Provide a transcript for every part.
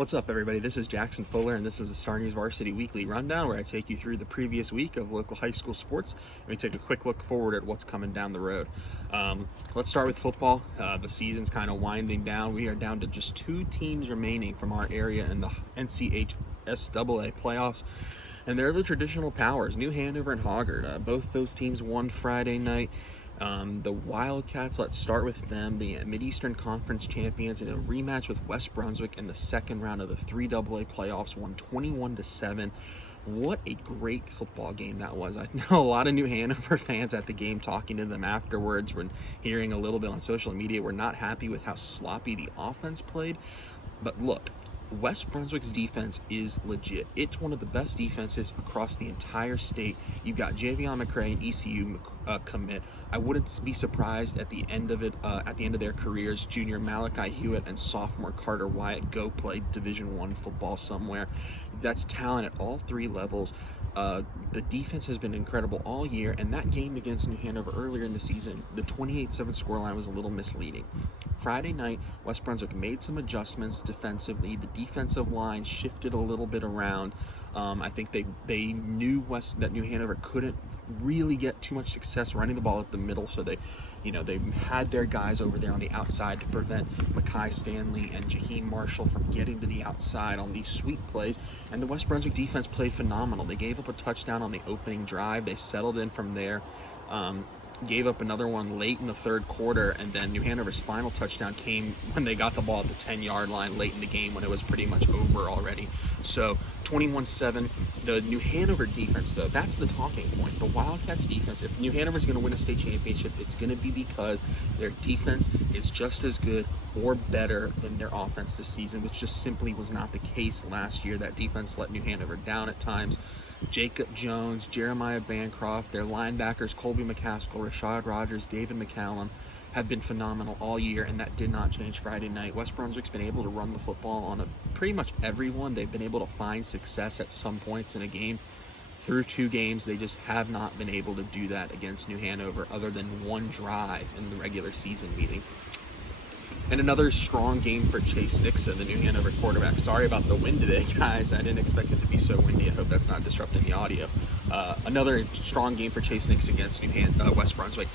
What's up, everybody? This is Jackson Fuller, and this is the StarNewsVarsity Weekly Rundown, where I take you through the previous week of local high school sports, and we take a quick look forward at what's coming down the road. Let's start with football. The season's kind of winding down. We are down to just 2 teams remaining from our area in the NCHSAA playoffs, and they're the traditional powers, New Hanover and Hoggard. Both those teams won Friday night. The Wildcats, let's start with them, the Mid-Eastern Conference champions, in a rematch with West Brunswick in the second round of the 3AA playoffs, won 21-7. What a great football game that was. I know a lot of New Hanover fans at the game, talking to them afterwards, when hearing a little bit on social media, were not happy with how sloppy the offense played. But look, West Brunswick's defense is legit. It's one of the best defenses across the entire state. You've got Javion McCray, an ECU commit. I wouldn't be surprised at the end of their careers, junior Malachi Hewitt and sophomore Carter Wyatt go play Division I football somewhere. That's talent at all 3 levels. The defense has been incredible all year, and that game against New Hanover earlier in the season, the 28-7 scoreline was a little misleading. Friday night, West Brunswick made some adjustments defensively. The defensive line shifted a little bit around. I think they knew that New Hanover couldn't really get too much success running the ball at the middle, so they had their guys over there on the outside to prevent Mackay Stanley and Jaheim Marshall from getting to the outside on these sweep plays. And the West Brunswick defense played phenomenal. They gave up a touchdown on the opening drive. They settled in from there. Gave up another one late in the third quarter, and then New Hanover's final touchdown came when they got the ball at the 10-yard line late in the game, when it was pretty much over already. So 21-7. The New Hanover defense, though, that's the talking point. The Wildcats defense, if New Hanover's going to win a state championship, it's going to be because their defense is just as good or better than their offense this season, which just simply was not the case last year. That defense let New Hanover down at times. Jacob Jones, Jeremiah Bancroft, their linebackers, Colby McCaskill, Rashad Rogers, David McCallum, have been phenomenal all year, and that did not change Friday night. West Brunswick's been able to run the football on pretty much everyone. They've been able to find success at some points in a game. Through 2 games, they just have not been able to do that against New Hanover, other than one drive in the regular season meeting. And another strong game for Chase Nixon, the New Hanover quarterback. Sorry about the wind today, guys. I didn't expect it to be so windy. I hope that's not disrupting the audio. Another strong game for Chase Nixon against West Brunswick.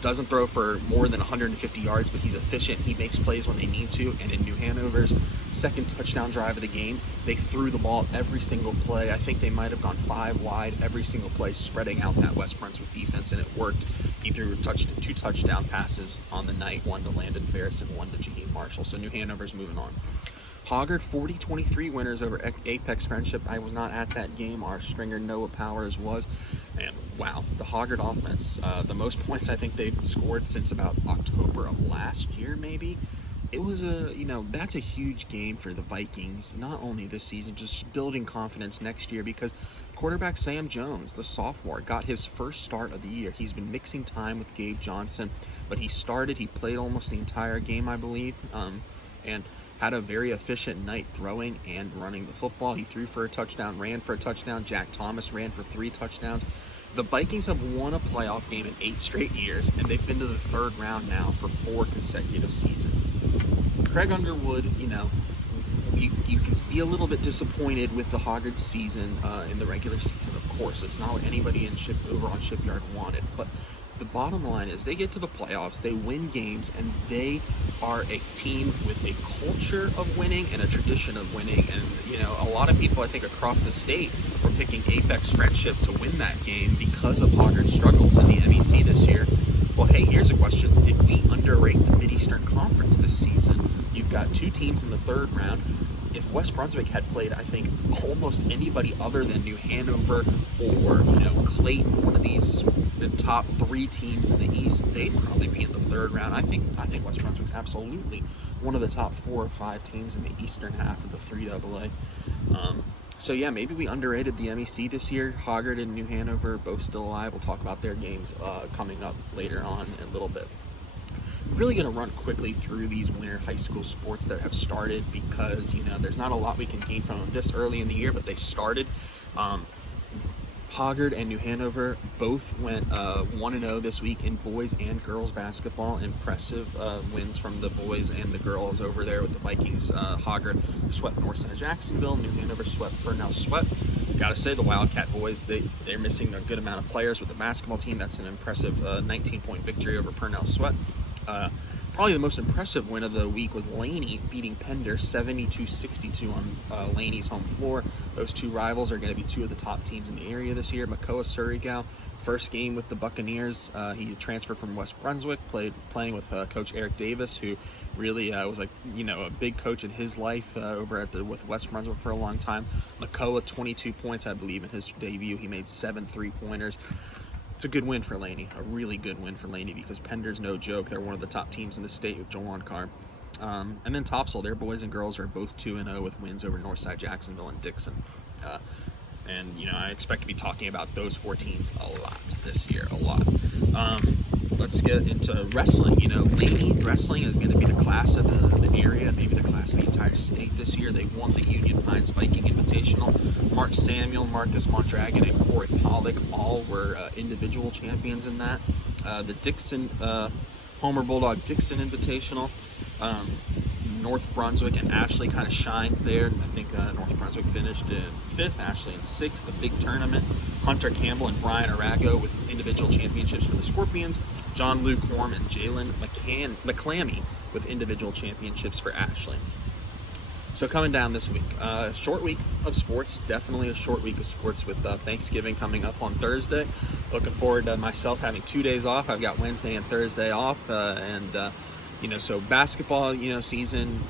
Doesn't throw for more than 150 yards, but he's efficient. He makes plays when they need to. And in New Hanover's second touchdown drive of the game, they threw the ball every single play. I think they might have gone 5 wide every single play, spreading out that West Brunswick defense, and it worked. He threw 2 touchdown passes on the night, one to Landon Ferris and one to Jaheim Marshall. So New Hanover's moving on. Hoggard 40-23 winners over Apex Friendship. I was not at that game. Our stringer Noah Powers was. And wow, the Hoggard offense, the most points I think they've scored since about October of last year, maybe. It was that's a huge game for the Vikings, not only this season, just building confidence next year, because quarterback Sam Jones, the sophomore, got his first start of the year. He's been mixing time with Gabe Johnson, but he played almost the entire game, I believe, and had a very efficient night throwing and running the football. He threw for a touchdown, ran for a touchdown. Jack Thomas ran for 3 touchdowns. The Vikings have won a playoff game in 8 straight years, and they've been to the 3rd round now for 4 consecutive seasons. Craig Underwood, you can be a little bit disappointed with the Hoggard season in the regular season, of course. It's not what anybody over on Shipyard wanted, but the bottom line is they get to the playoffs, they win games, and they are a team with a culture of winning and a tradition of winning. And a lot of people, I think, across the state were picking Apex Friendship to win that game because of Hoggard's struggles in the MEC this year. Well, hey, here's a question. Did we underrate the Mid-Eastern Conference this season? You've got 2 teams in the 3rd round. If West Brunswick had played, I think, almost anybody other than New Hanover or, Clayton, one of the top 3 teams in the East, they'd probably be in the 3rd round. I think West Brunswick's absolutely one of the top 4 or 5 teams in the eastern half of the 3AA. So yeah, maybe we underrated the MEC this year. Hoggard and New Hanover both still alive. We'll talk about their games coming up later on in a little bit. I'm really going to run quickly through these winter high school sports that have started, because there's not a lot we can gain from them this early in the year, but they started. Hoggard and New Hanover both went 1-0 this week in boys and girls basketball. Impressive wins from the boys and the girls over there with the Vikings. Hoggard swept Northside Jacksonville. New Hanover swept Burnell Swept. Gotta say, the Wildcat boys, they're missing a good amount of players with the basketball team. That's an impressive 19-point victory over Purnell Swept. Probably the most impressive win of the week was Laney beating Pender 72-62 on Laney's home floor. Those two rivals are going to be two of the top teams in the area this year. Makoa Surigao, first game with the Buccaneers. He transferred from West Brunswick, playing with Coach Eric Davis, who really was a big coach in his life with West Brunswick for a long time. Makoa, 22 points, I believe, in his debut. He made 7 3-pointers. It's a good win for Laney, a really good win for Laney, because Pender's no joke. They're one of the top teams in the state with Joel Carr. And then Topsail, their boys and girls are both 2-0 with wins over Northside Jacksonville and Dixon. I expect to be talking about those 4 teams a lot this year, a lot. Let's get into wrestling. Laney wrestling is going to be the class of the area, maybe the class of the entire state this year. They won the Union Pines Viking Invitational. Mark Samuel, Marcus Mondragon, and Corey Pollock all were individual champions in that. The Dixon, Homer Bulldog Dixon Invitational. North Brunswick and Ashley kind of shined there. I think North Brunswick finished in 5th, Ashley in 6th. The big tournament, Hunter Campbell and Brian Arago with individual championships for the Scorpions. John Luke Horm and Jalen McClammy with individual championships for Ashley. So coming down this week, short week of sports, definitely a short week of sports with Thanksgiving coming up on Thursday. Looking forward to myself having 2 days off. I've got Wednesday and Thursday off, so basketball, season,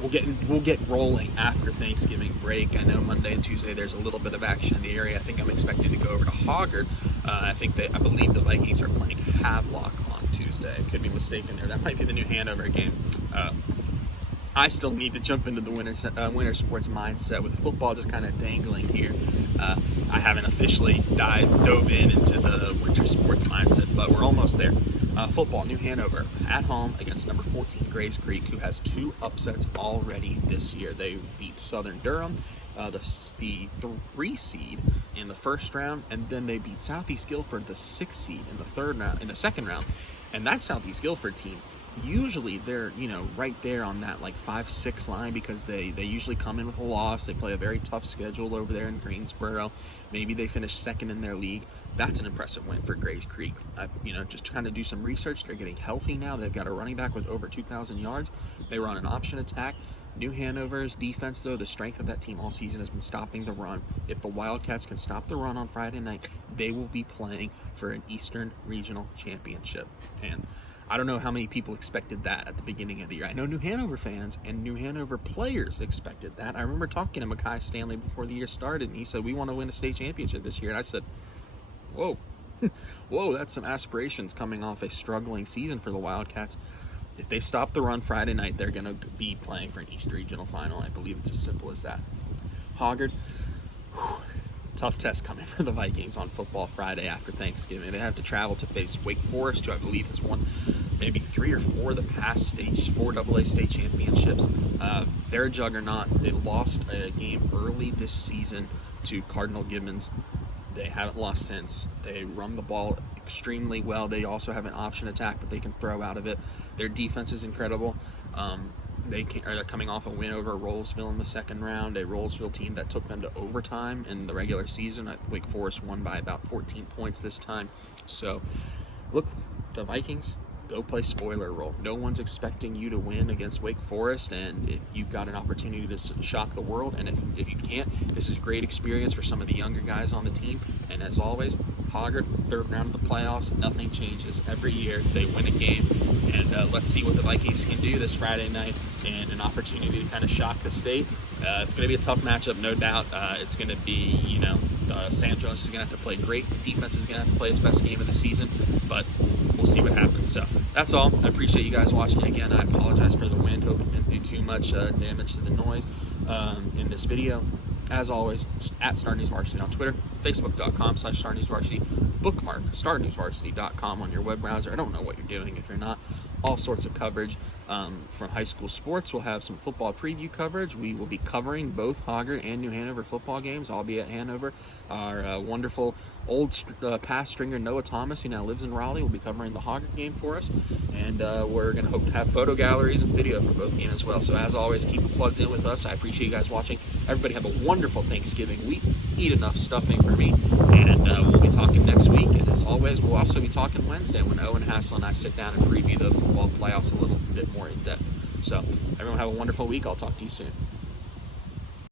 we'll get rolling after Thanksgiving break. I know Monday and Tuesday there's a little bit of action in the area. I think I'm expected to go over to Hoggard. I believe the Vikings are playing Havelock on Tuesday. I could be mistaken there. That might be the New Hanover game. I still need to jump into the winter sports mindset with football just kind of dangling here. I haven't officially dove into the winter sports mindset, but we're almost there. Football, New Hanover at home against number 14 Grays Creek, who has 2 upsets already this year. They beat Southern Durham, the 3 seed in the first round, and then they beat Southeast Guilford, the 6 seed in the second round. And that Southeast Guilford team, usually they're right there on that 5-6 line, because they usually come in with a loss. They play a very tough schedule over there in Greensboro. Maybe they finish second in their league. That's an impressive win for Grays Creek. Just trying to do some research. They're getting healthy now. They've got a running back with over 2,000 yards. They run an option attack. New Hanover's defense, though, the strength of that team all season has been stopping the run. If the Wildcats can stop the run on Friday night, they will be playing for an Eastern Regional Championship. And I don't know how many people expected that at the beginning of the year. I know New Hanover fans and New Hanover players expected that. I remember talking to Mackay Stanley before the year started, and he said, "We want to win a state championship this year." And I said, whoa, that's some aspirations coming off a struggling season for the Wildcats. If they stop the run Friday night, they're going to be playing for an East Regional final. I believe it's as simple as that. Hoggard, tough test coming for the Vikings on Football Friday after Thanksgiving. They have to travel to face Wake Forest, who I believe has won maybe 3 or 4 of the past 4 AA state championships. They're a juggernaut. They lost a game early this season to Cardinal Gibbons. They haven't lost since. They run the ball extremely well. They also have an option attack that they can throw out of it. Their defense is incredible. They're coming off a win over Rollsville in the second round, a Rollsville team that took them to overtime in the regular season. Wake Forest won by about 14 points this time. So, look, the Vikings, go play spoiler role. No one's expecting you to win against Wake Forest, and if you've got an opportunity to shock the world, and if you can't, this is great experience for some of the younger guys on the team. And as always, Hoggard, 3rd round of the playoffs, nothing changes every year. They win a game, and let's see what the Vikings can do this Friday night, and an opportunity to kind of shock the state. It's going to be a tough matchup, no doubt. It's going to be, Sam Jones is going to have to play great. The defense is going to have to play his best game of the season, but we'll see what happens. So that's all. I appreciate you guys watching. Again, I apologize for the wind. Hope it didn't do too much damage to the noise in this video. As always, at StarNewsVarsity on Twitter, Facebook.com/StarNewsVarsity, bookmark StarNewsVarsity.com on your web browser. I don't know what you're doing if you're not. all sorts of coverage from high school sports. We'll have some football preview coverage. We will be covering both Hoggard and New Hanover football games. I'll be at Hanover. Our wonderful old past stringer Noah Thomas, who now lives in Raleigh, will be covering the Hoggard game for us. And we're going to hope to have photo galleries and video for both games as well. So as always, keep it plugged in with us. I appreciate you guys watching. Everybody have a wonderful Thanksgiving week. Eat enough stuffing for me. And we'll be talking next week. And as always, we'll also be talking Wednesday when Owen Hassel and I sit down and preview the football playoffs a little bit more in depth. So everyone have a wonderful week. I'll talk to you soon.